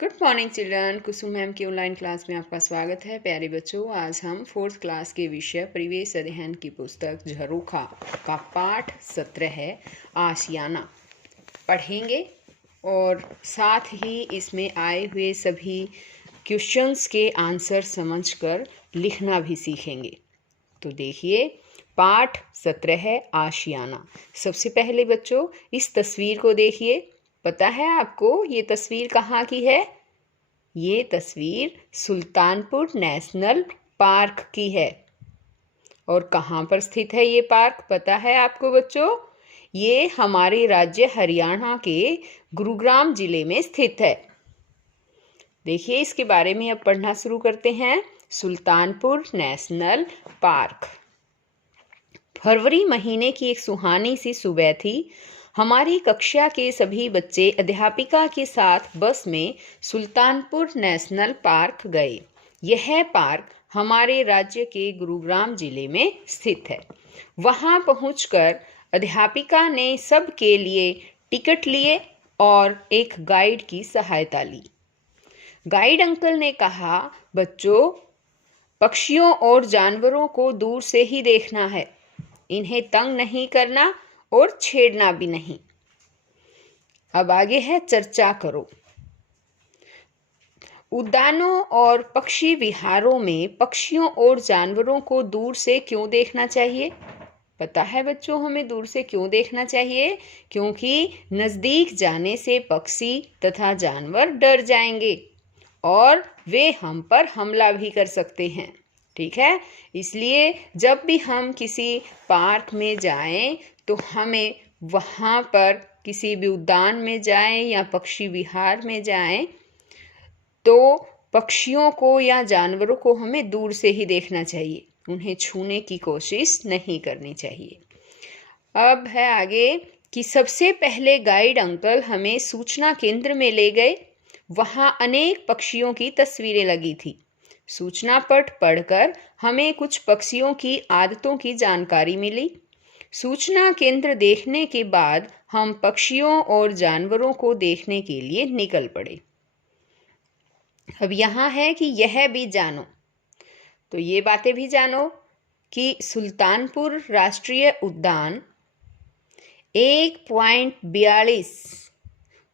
Good morning children. Kusum ma'am की online class में आपका स्वागत है। प्यारे बच्चों, आज हम 4th क्लास के विषय परिवेश अध्ययन की पुस्तक झरोखा का पाठ 17 है आशियाना पढ़ेंगे और साथ ही इसमें आए हुए सभी क्वेश्चंस के आंसर समझकर लिखना भी सीखेंगे। तो देखिए, पाठ 17 है आशियाना। सबसे पहले बच्चों इस तस्वीर को देखिए। पता है आपको ये तस्वीर कहाँ की है? ये तस्वीर सुल्तानपुर नेशनल पार्क की है। और कहाँ पर स्थित है ये पार्क, पता है आपको बच्चों? ये हमारे राज्य हरियाणा के गुरुग्राम जिले में स्थित है। देखिए, इसके बारे में अब पढ़ना शुरू करते हैं। Sultanpur national park. फरवरी महीने की एक सुहानी सी सुबह थी। हमारी कक्षा के सभी बच्चे अध्यापिका के साथ बस में सुल्तानपुर नेशनल पार्क गए। यह पार्क हमारे राज्य के गुरुग्राम जिले में स्थित है। वहां पहुंचकर अध्यापिका ने सब के लिए टिकट लिए और एक गाइड की सहायता ली। गाइड अंकल ने कहा, बच्चों, पक्षियों और जानवरों को दूर से ही देखना है। इन्हें तंग नहीं करना और छेड़ना भी नहीं। अब आगे है चर्चा करो। उद्यानों और पक्षी विहारों में पक्षियों और जानवरों को दूर से क्यों देखना चाहिए? पता है बच्चों, हमें दूर से क्यों देखना चाहिए? क्योंकि नजदीक जाने से पक्षी तथा जानवर डर जाएंगे और वे हम पर हमला भी कर सकते हैं। ठीक है, इसलिए जब भी हम किसी पार्क में जाएं तो हमें वहाँ पर किसी भी उद्यान में जाएं या पक्षी विहार में जाएं तो पक्षियों को या जानवरों को हमें दूर से ही देखना चाहिए। उन्हें छूने की कोशिश नहीं करनी चाहिए। अब है आगे कि सबसे पहले गाइड अंकल हमें सूचना केंद्र में ले गए। वहाँ अनेक पक्षियों की तस्वीरें लगी थी। सूचना पट पढ़कर हमें कुछ पक्षियों की आदतों की जानकारी मिली। सूचना केंद्र देखने के बाद हम पक्षियों और जानवरों को देखने के लिए निकल पड़े। अब यहाँ है कि यह भी जानो, तो ये बातें भी जानो कि सुल्तानपुर राष्ट्रीय उद्यान 1.42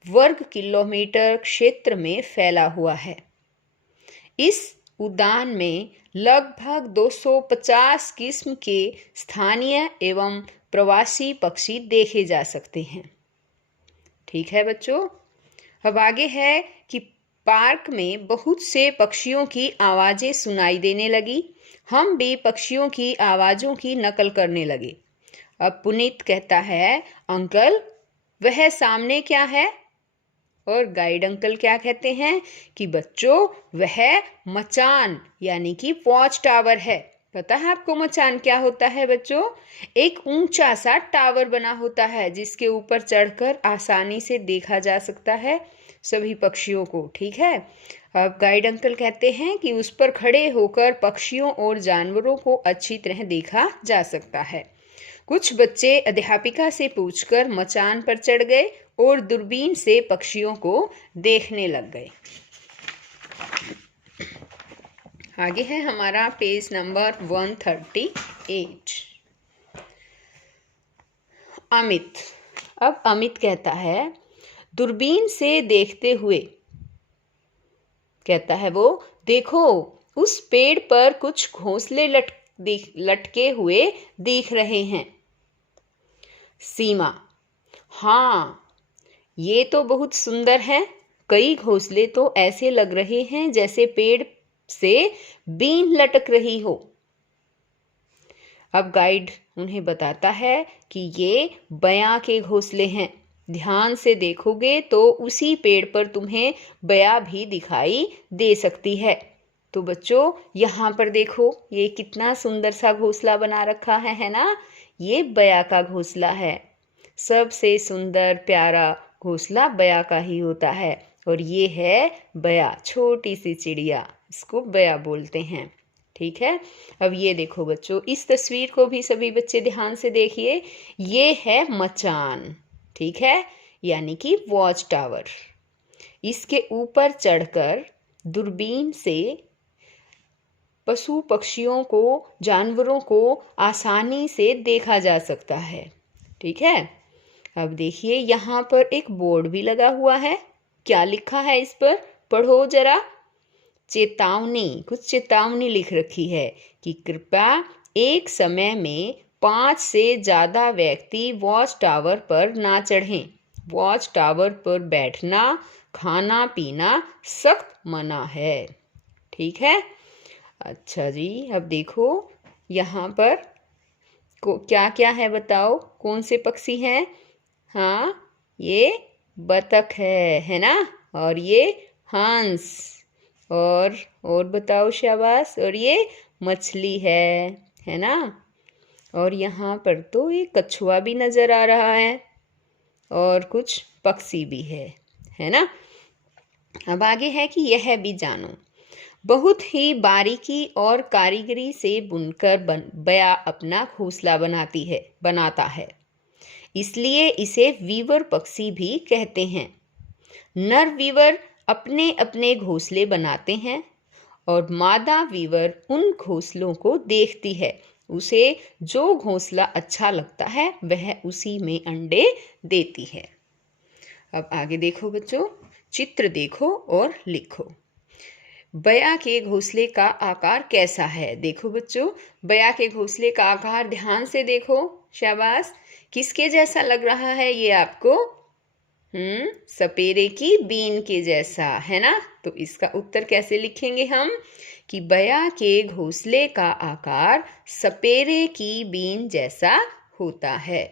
वर्ग किलोमीटर क्षेत्र में फैला हुआ है। इस उद्यान में लगभग 250 किस्म के स्थानीय एवं प्रवासी पक्षी देखे जा सकते हैं। ठीक है बच्चों, अब आगे है कि पार्क में बहुत से पक्षियों की आवाज़ें सुनाई देने लगी। हम भी पक्षियों की आवाज़ों की नकल करने लगे। अब पुनीत कहता है, अंकल वह सामने क्या है? और गाइड अंकल क्या कहते हैं कि बच्चों, वह मचान यानी कि वॉच टावर है। पता है आपको मचान क्या होता है बच्चों? एक ऊंचा सा टावर बना होता है जिसके ऊपर चढ़कर आसानी से देखा जा सकता है सभी पक्षियों को। ठीक है, अब गाइड अंकल कहते हैं कि उस पर खड़े होकर पक्षियों और जानवरों को अच्छी तरह देखा जा सकता है। कुछ बच्चे अध्यापिका से पूछकर मचान पर चढ़ गए और दूरबीन से पक्षियों को देखने लग गए। आगे है हमारा पेज नंबर 138। अमित। अब अमित कहता है, दूरबीन से देखते हुए कहता है वो, देखो उस पेड़ पर कुछ घोंसले लटके हुए दिख रहे हैं। सीमा। हाँ, ये तो बहुत सुंदर है। कई घोंसले तो ऐसे लग रहे हैं जैसे पेड़ से बीन लटक रही हो। अब गाइड उन्हें बताता है कि ये बया के घोंसले हैं। ध्यान से देखोगे तो उसी पेड़ पर तुम्हें बया भी दिखाई दे सकती है। तो बच्चों, यहाँ पर देखो, ये कितना सुंदर सा घोंसला बना रखा है ना? ये बया का घोंसला है। सबसे सुंदर प्यारा घोंसला बया का ही होता है। और ये है बया, छोटी सी चिड़िया, इसको बया बोलते हैं। ठीक है, अब ये देखो बच्चों, इस तस्वीर को भी सभी बच्चे ध्यान से देखिए। ये है मचान, ठीक है, यानी कि वॉच टावर। इसके ऊपर चढ़कर दूरबीन से पशु पक्षियों को, जानवरों को आसानी से देखा जा सकता है। ठीक है, अब देखिए यहाँ पर एक बोर्ड भी लगा हुआ है। क्या लिखा है इस पर, पढ़ो जरा। चेतावनी, कुछ चेतावनी लिख रखी है कि कृपया एक समय में 5 से ज़्यादा व्यक्ति वॉच टावर पर ना चढ़ें। वॉच टावर पर बैठना, खाना पीना सख्त मना है। ठीक है, अच्छा जी, अब देखो यहाँ पर क्या क्या है बताओ, कौन से पक्षी हैं। हाँ, ये बतख है ना, और ये हंस, और बताओ शाबाश, और ये मछली है ना, और यहाँ पर तो ये कछुआ भी नज़र आ रहा है, और कुछ पक्षी भी है ना। अब आगे है कि यह भी जानो, बहुत ही बारीकी और कारीगरी से बुनकर बया अपना घोंसला बनाता है, इसलिए इसे वीवर पक्षी भी कहते हैं। नर वीवर अपने अपने घोंसले बनाते हैं और मादा वीवर उन घोंसलों को देखती है। उसे जो घोंसला अच्छा लगता है वह उसी में अंडे देती है। अब आगे देखो बच्चों, चित्र देखो और लिखो। बया के घोंसले का आकार कैसा है? देखो बच्चों, बया के घोंसले का आकार ध्यान से देखो, शाबाश। किसके जैसा लग रहा है ये आपको? सपेरे की बीन के जैसा, है ना। तो इसका उत्तर कैसे लिखेंगे हम कि बया के घोंसले का आकार सपेरे की बीन जैसा होता है।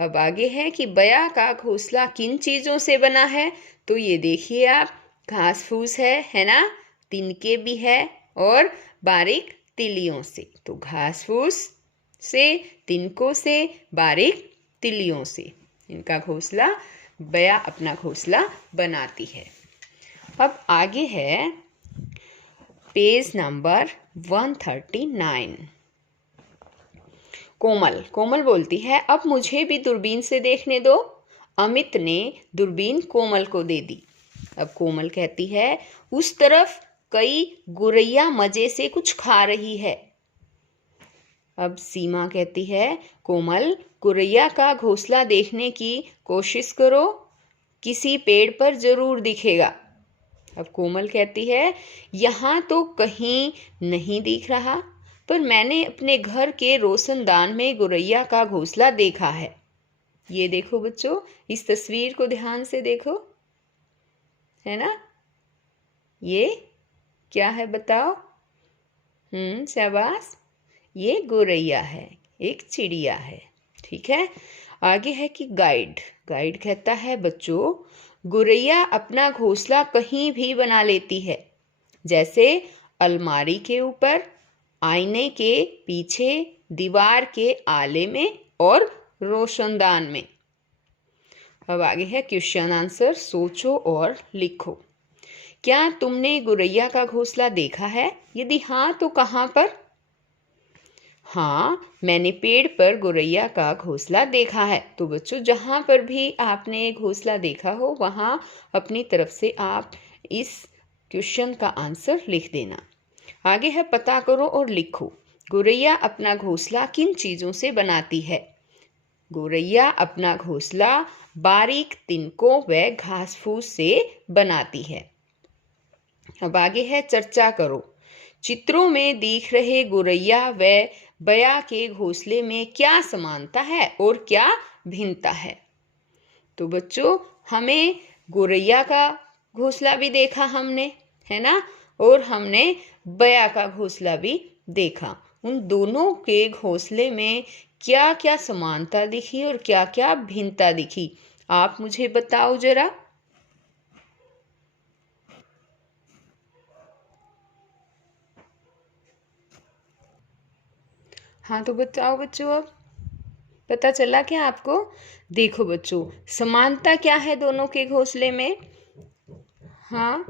अब आगे है कि बया का घोंसला किन चीज़ों से बना है? तो ये देखिए आप, घास फूस है ना, तिनके भी है और बारीक तिलियों से। तो घास फूस से, तिनकों से, बारीक तिलियों से इनका घोंसला, बया अपना घोंसला बनाती है। अब आगे है पेज नंबर 139। कोमल बोलती है, अब मुझे भी दूरबीन से देखने दो। अमित ने दूरबीन कोमल को दे दी। अब कोमल कहती है, उस तरफ कई गुरैया मजे से कुछ खा रही है। अब सीमा कहती है, कोमल गुरैया का घोंसला देखने की कोशिश करो, किसी पेड़ पर जरूर दिखेगा। अब कोमल कहती है, यहाँ तो कहीं नहीं दिख रहा, पर मैंने अपने घर के रोशनदान में गुरैया का घोंसला देखा है। ये देखो बच्चों, इस तस्वीर को ध्यान से देखो, है ना। ये क्या है बताओ? शाबाश, ये गोरैया है, एक चिड़िया है। ठीक है, आगे है कि गाइड कहता है, बच्चों गोरैया अपना घोंसला कहीं भी बना लेती है, जैसे अलमारी के ऊपर, आईने के पीछे, दीवार के आले में और रोशनदान में। अब आगे है क्वेश्चन आंसर, सोचो और लिखो। क्या तुमने गोरैया का घोंसला देखा है? यदि हाँ तो कहाँ पर? हाँ, मैंने पेड़ पर गोरैया का घोंसला देखा है। तो बच्चों, जहाँ पर भी आपने घोंसला देखा हो वहाँ अपनी तरफ से आप इस क्वेश्चन का आंसर लिख देना। आगे है पता करो और लिखो। गोरैया अपना घोंसला किन चीज़ों से बनाती है? गोरैया अपना घोंसला बारीक तिनकों व घास फूस से बनाती है। अब आगे है चर्चा करो। चित्रों में दिख रहे गोरैया व बया के घोंसले में क्या समानता है और क्या भिन्नता है? तो बच्चों, हमें गोरैया का घोंसला भी देखा हमने, है ना, और हमने बया का घोंसला भी देखा। उन दोनों के घोंसले में क्या क्या समानता दिखी और क्या क्या भिन्नता दिखी, आप मुझे बताओ जरा। हाँ तो बताओ बच्चों, अब पता चला क्या आपको? देखो बच्चों, समानता क्या है दोनों के घोंसले में? हाँ,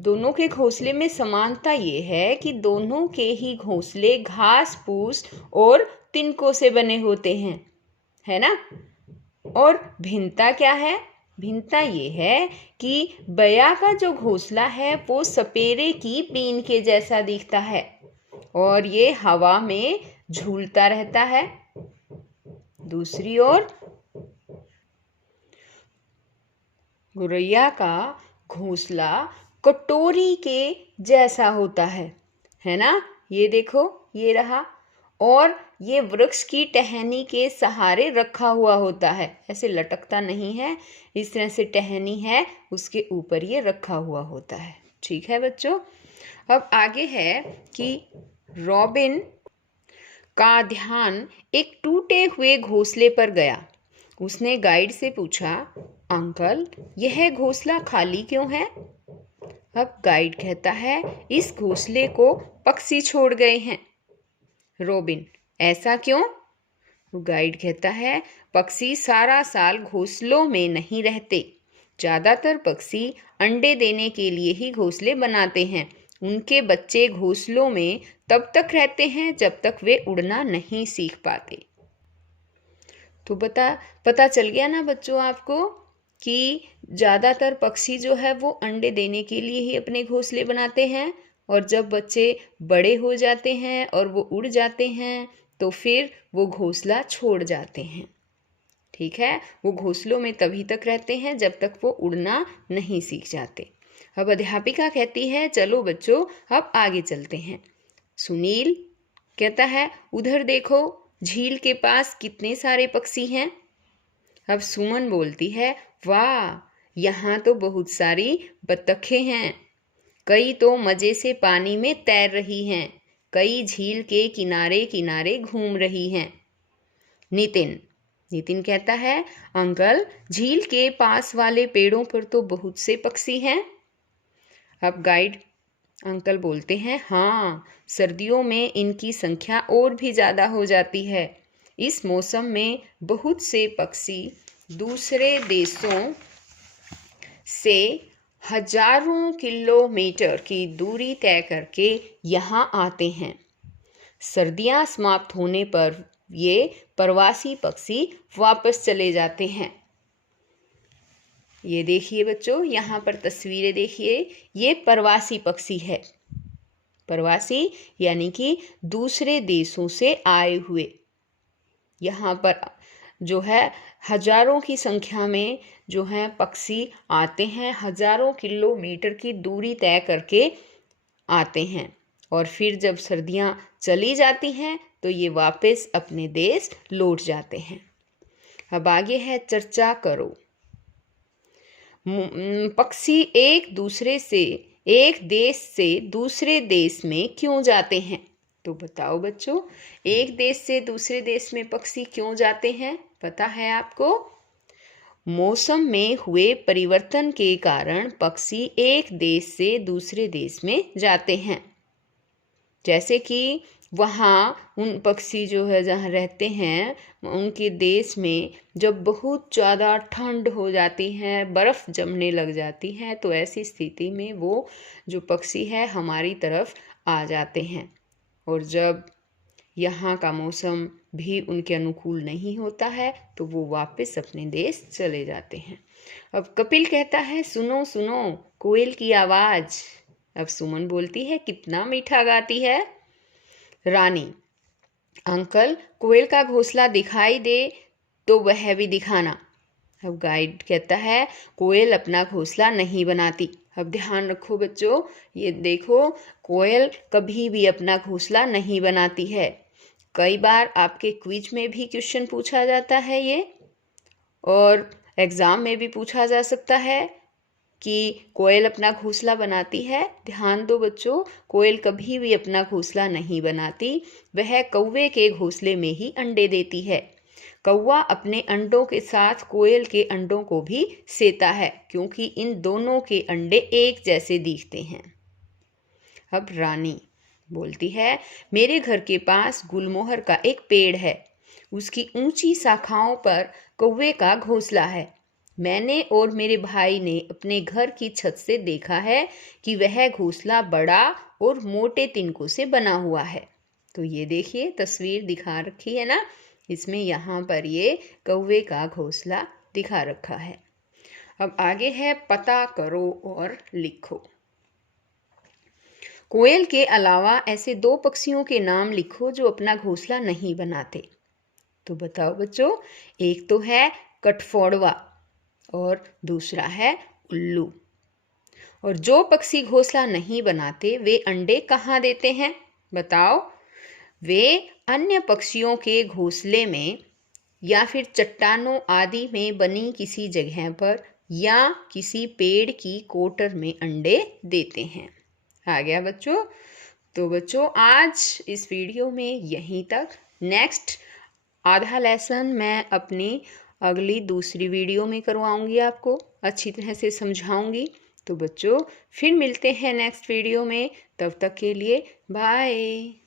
दोनों के घोंसले में समानता ये है कि दोनों के ही घोंसले घास फूस और तिनकों से बने होते हैं, है ना। और भिन्नता क्या है? भिन्नता ये है कि बया का जो घोंसला है वो सपेरे की बीन के जैसा दिखता है और ये हवा में झूलता रहता है। दूसरी ओर गौरैया का घोंसला कटोरी के जैसा होता है ना। ये देखो, ये रहा, और ये वृक्ष की टहनी के सहारे रखा हुआ होता है, ऐसे लटकता नहीं है, इस तरह से टहनी है उसके ऊपर ये रखा हुआ होता है। ठीक है बच्चों। अब आगे है कि रॉबिन का ध्यान एक टूटे हुए घोंसले पर गया। उसने गाइड से पूछा, अंकल यह घोंसला खाली क्यों है? अब गाइड कहता है, इस घोंसले को पक्षी छोड़ गए हैं। रॉबिन, ऐसा क्यों? गाइड कहता है, पक्षी सारा साल घोंसलों में नहीं रहते। ज़्यादातर पक्षी अंडे देने के लिए ही घोंसले बनाते हैं। उनके बच्चे घोंसलों में तब तक रहते हैं जब तक वे उड़ना नहीं सीख पाते। तो पता चल गया ना बच्चों आपको कि ज़्यादातर पक्षी जो है वो अंडे देने के लिए ही अपने घोंसले बनाते हैं, और जब बच्चे बड़े हो जाते हैं और वो उड़ जाते हैं तो फिर वो घोंसला छोड़ जाते हैं। ठीक है, वो घोंसलों में तभी तक रहते हैं जब तक वो उड़ना नहीं सीख जाते। अब अध्यापिका कहती है, चलो बच्चों अब आगे चलते हैं। सुनील कहता है, उधर देखो, झील के पास कितने सारे पक्षी हैं। अब सुमन बोलती है, वाह, यहाँ तो बहुत सारी बत्तखें हैं। कई तो मज़े से पानी में तैर रही हैं, कई झील के किनारे किनारे घूम रही हैं। नितिन कहता है, अंकल झील के पास वाले पेड़ों पर तो बहुत से पक्षी हैं। अब गाइड अंकल बोलते हैं, हाँ, सर्दियों में इनकी संख्या और भी ज़्यादा हो जाती है। इस मौसम में बहुत से पक्षी दूसरे देशों से हजारों किलोमीटर की दूरी तय करके यहाँ आते हैं। सर्दियाँ समाप्त होने पर ये प्रवासी पक्षी वापस चले जाते हैं। ये देखिए बच्चों, यहाँ पर तस्वीरें देखिए, ये प्रवासी पक्षी है। प्रवासी यानी कि दूसरे देशों से आए हुए। यहाँ पर जो है हजारों की संख्या में जो है पक्षी आते हैं, हजारों किलोमीटर की दूरी तय करके आते हैं, और फिर जब सर्दियाँ चली जाती हैं तो ये वापस अपने देश लौट जाते हैं। अब आगे है, चर्चा करो। पक्षी एक देश से दूसरे देश में क्यों जाते हैं? तो बताओ बच्चों, एक देश से दूसरे देश में पक्षी क्यों जाते हैं? पता है आपको? मौसम में हुए परिवर्तन के कारण पक्षी एक देश से दूसरे देश में जाते हैं। जैसे कि वहाँ उन पक्षी जो है जहाँ रहते हैं उनके देश में जब बहुत ज़्यादा ठंड हो जाती है, बर्फ़ जमने लग जाती है, तो ऐसी स्थिति में वो जो पक्षी है हमारी तरफ आ जाते हैं, और जब यहाँ का मौसम भी उनके अनुकूल नहीं होता है तो वो वापस अपने देश चले जाते हैं। अब कपिल कहता है, सुनो सुनो कोयल की आवाज़। अब सुमन बोलती है, कितना मीठा गाती है। रानी, अंकल कोयल का घोंसला दिखाई दे तो वह भी दिखाना। अब गाइड कहता है, कोयल अपना घोंसला नहीं बनाती। अब ध्यान रखो बच्चों, ये देखो, कोयल कभी भी अपना घोंसला नहीं बनाती है। कई बार आपके क्विज में भी क्वेश्चन पूछा जाता है ये, और एग्ज़ाम में भी पूछा जा सकता है कि कोयल अपना घोंसला बनाती है। ध्यान दो बच्चों, कोयल कभी भी अपना घोंसला नहीं बनाती, वह कौवे के घोंसले में ही अंडे देती है। कौवा अपने अंडों के साथ कोयल के अंडों को भी सेता है, क्योंकि इन दोनों के अंडे एक जैसे दिखते हैं। अब रानी बोलती है, मेरे घर के पास गुलमोहर का एक पेड़ है, उसकी ऊंची शाखाओं पर कौवे का घोंसला है। मैंने और मेरे भाई ने अपने घर की छत से देखा है कि वह घोंसला बड़ा और मोटे तिनकों से बना हुआ है। तो ये देखिए, तस्वीर दिखा रखी है ना, इसमें यहाँ पर ये कौवे का घोंसला दिखा रखा है। अब आगे है पता करो और लिखो। कोयल के अलावा ऐसे 2 पक्षियों के नाम लिखो जो अपना घोंसला नहीं बनाते। तो बताओ बच्चों, एक तो है कठफोड़वा और दूसरा है उल्लू। और जो पक्षी घोंसला नहीं बनाते वे अंडे कहाँ देते हैं? बताओ। वे अन्य पक्षियों के घोंसले में या फिर चट्टानों आदि में बनी किसी जगह पर या किसी पेड़ की कोटर में अंडे देते हैं। आ गया बच्चों? तो बच्चों आज इस वीडियो में यहीं तक। नेक्स्ट आधा लेसन मैं अपनी अगली दूसरी वीडियो में करवाऊंगी, आपको अच्छी तरह से समझाऊंगी। तो बच्चों फिर मिलते हैं नेक्स्ट वीडियो में, तब तक के लिए बाय।